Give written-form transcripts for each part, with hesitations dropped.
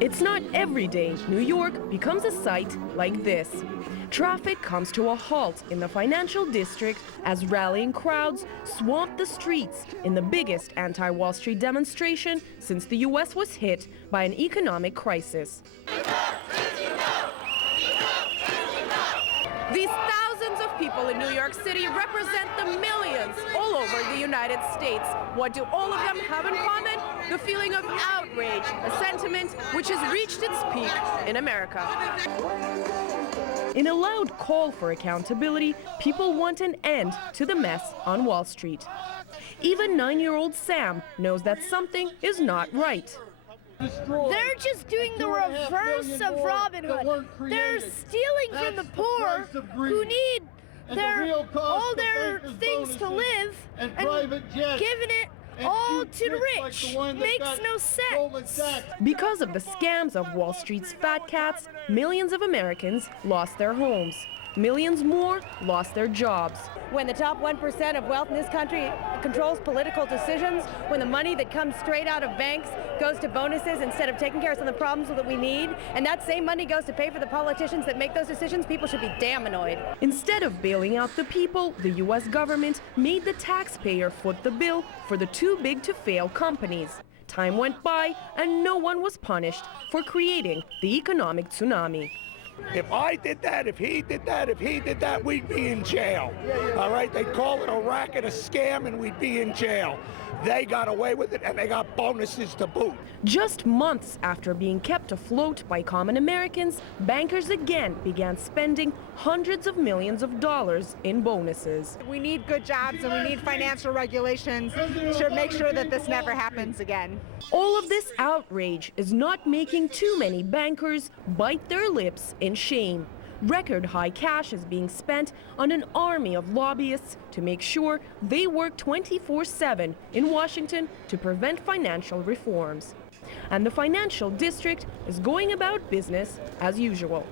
It's not every day New York becomes a sight like this. Traffic comes to a halt in the financial district as rallying crowds swamp the streets in the biggest anti-Wall Street demonstration since the U.S. was hit by an economic crisis. These thousands of people in New York City represent the millions all over the United States. What do all of them have in common? The feeling of outrage, a sentiment which has reached its peak in America. In a loud call for accountability, people want an end to the mess on Wall Street. Even 9-year-old Sam knows that something is not right. They're just doing the reverse of Robin Hood. They're stealing from the poor who need all their things to live and giving it all to the rich. Makes no sense. Because of the scams of Wall Street's fat cats, millions of Americans lost their homes. Millions more lost their jobs. When the top 1% of wealth in this country controls political decisions, when the money that comes straight out of banks goes to bonuses instead of taking care of some of the problems that we need, and that same money goes to pay for the politicians that make those decisions, people should be damn annoyed. Instead of bailing out the people, the U.S. government made the taxpayer foot the bill for the too-big-to-fail companies. Time went by, and no one was punished for creating the economic tsunami. If I did that, if he did that, if he did that, we'd be in jail. All right, they'd call it a racket, a scam, and we'd be in jail. They got away with it, and they got bonuses to boot. Just months after being kept afloat by common Americans, bankers again began spending hundreds of millions of dollars in bonuses. We need good jobs and we need financial regulations to make sure that this never happens again. All of this outrage is not making too many bankers bite their lips in shame. Record high cash is being spent on an army of lobbyists to make sure they work 24/7 in Washington to prevent financial reforms. And the financial district is going about business as usual.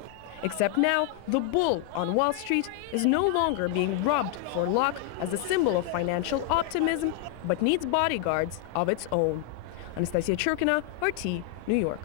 Except now, the bull on Wall Street is no longer being rubbed for luck as a symbol of financial optimism, but needs bodyguards of its own. Anastasia Churkina, RT, New York.